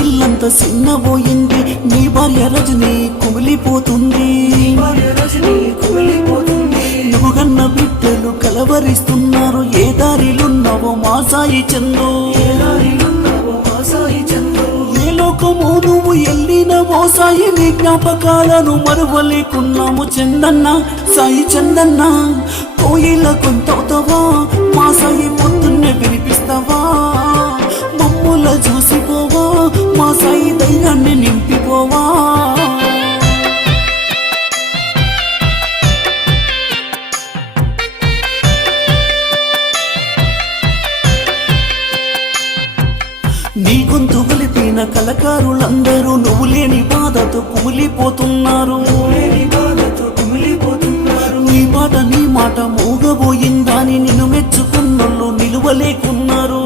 ఇల్లంతా చిన్నబోయింది, నీ భార్య రజని కుమిలిపోతుంది. నువ్వు కన్న బిడ్డలు కలవరిస్తున్నారు, ఏ దారిలున్నావో మా సాయి చందు. ఏ లోకము నువ్వు ఎల్లినవో సాయి, నీ జ్ఞాపకాలను మరువలేకున్నాము చందన్న, సాయి చందన్న. కోయిల కొంతవుతావా మా సాయి, పొద్దున్నే వినిపిస్తావా, మమ్ముల చూసిపోవా మా సాయి, ధైర్యాన్ని నింపిపోవా. నీ గొంతు కలిపిన కళకారులందరూ నువ్వు లేని బాధతో కుమిలిపోతున్నారు. నీ మాట మూగబోయిందని నిన్ను మెచ్చుకున్నోళ్ళు నిలువలేకున్నారు.